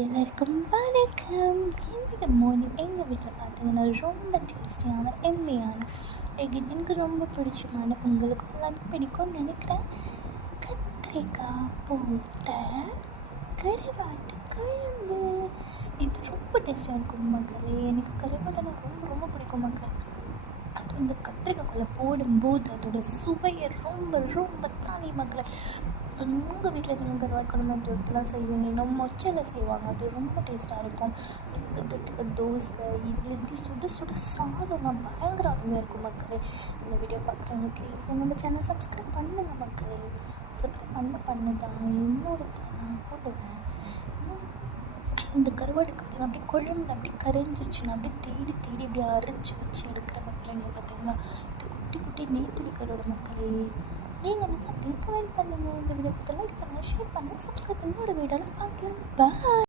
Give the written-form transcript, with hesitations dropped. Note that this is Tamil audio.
எல்லாருக்கும் வணக்கம். இன்றைக்கி மார்னிங் எங்கள் வீட்டில் பார்த்தீங்கன்னா ரொம்ப டேஸ்டியான எம்மியான எனக்கு ரொம்ப பிடிச்சமான உங்களுக்கும் எல்லாமே பிடிக்கும்னு நினைக்கிறேன் கத்திரிக்காய் போட்ட கருவாட்டு குழம்பு. இது ரொம்ப டேஸ்டியாக இருக்கும் மக்களே. எனக்கு கருவாட்டுனா ரொம்ப ரொம்ப பிடிக்கும் மக்களே. அது இந்த கத்திரிக்காய்க்குள்ளே போடும்போது அதோட சுவையை ரொம்ப ரொம்ப தானே மக்களே. உங்கள் வீட்டில் நீங்கள் கருவாட்டு குழம்பு இதெல்லாம் செய்வீங்க, நம்ம மொச்சையில் செய்வாங்க. அது ரொம்ப டேஸ்ட்டாக இருக்கும். இதுக்கு தொட்டுக்க தோசை, இட்லி, இப்படி சுட சுட சாதம்லாம் பயங்கர அருமையாக இருக்கும் மக்களே. இந்த வீடியோ பார்க்குறவங்க ப்ளீஸ் நம்ம சேனல் சப்ஸ்கிரைப் பண்ணுங்க மக்களே. சப்ஸ்கிரைப் பண்ணதான் என்னோட நான் போடுவேன். இந்த கருவாடுக்கு பார்த்தீங்கன்னா அப்படியே குழம்புல அப்படியே கரைஞ்சிருச்சுன்னா அப்படியே தேடி தேடி இப்படி அரைச்சி வச்சு எடுக்கிற மக்களே. இங்கே பார்த்தீங்கன்னா இது குட்டி குட்டி நெய்த்துளி கருவாடு மக்களே. நீங்கள் என்ன சாப்பிட்டீங்க? கமெண்ட் பண்ணுங்கள். இந்த வீடியோ பற்றி லைக் பண்ணுங்கள், ஷேர் பண்ணுங்கள், சப்ஸ்கிரைப் பண்ணி ஒரு வீடியோவில் பார்க்கலாம். பாய்.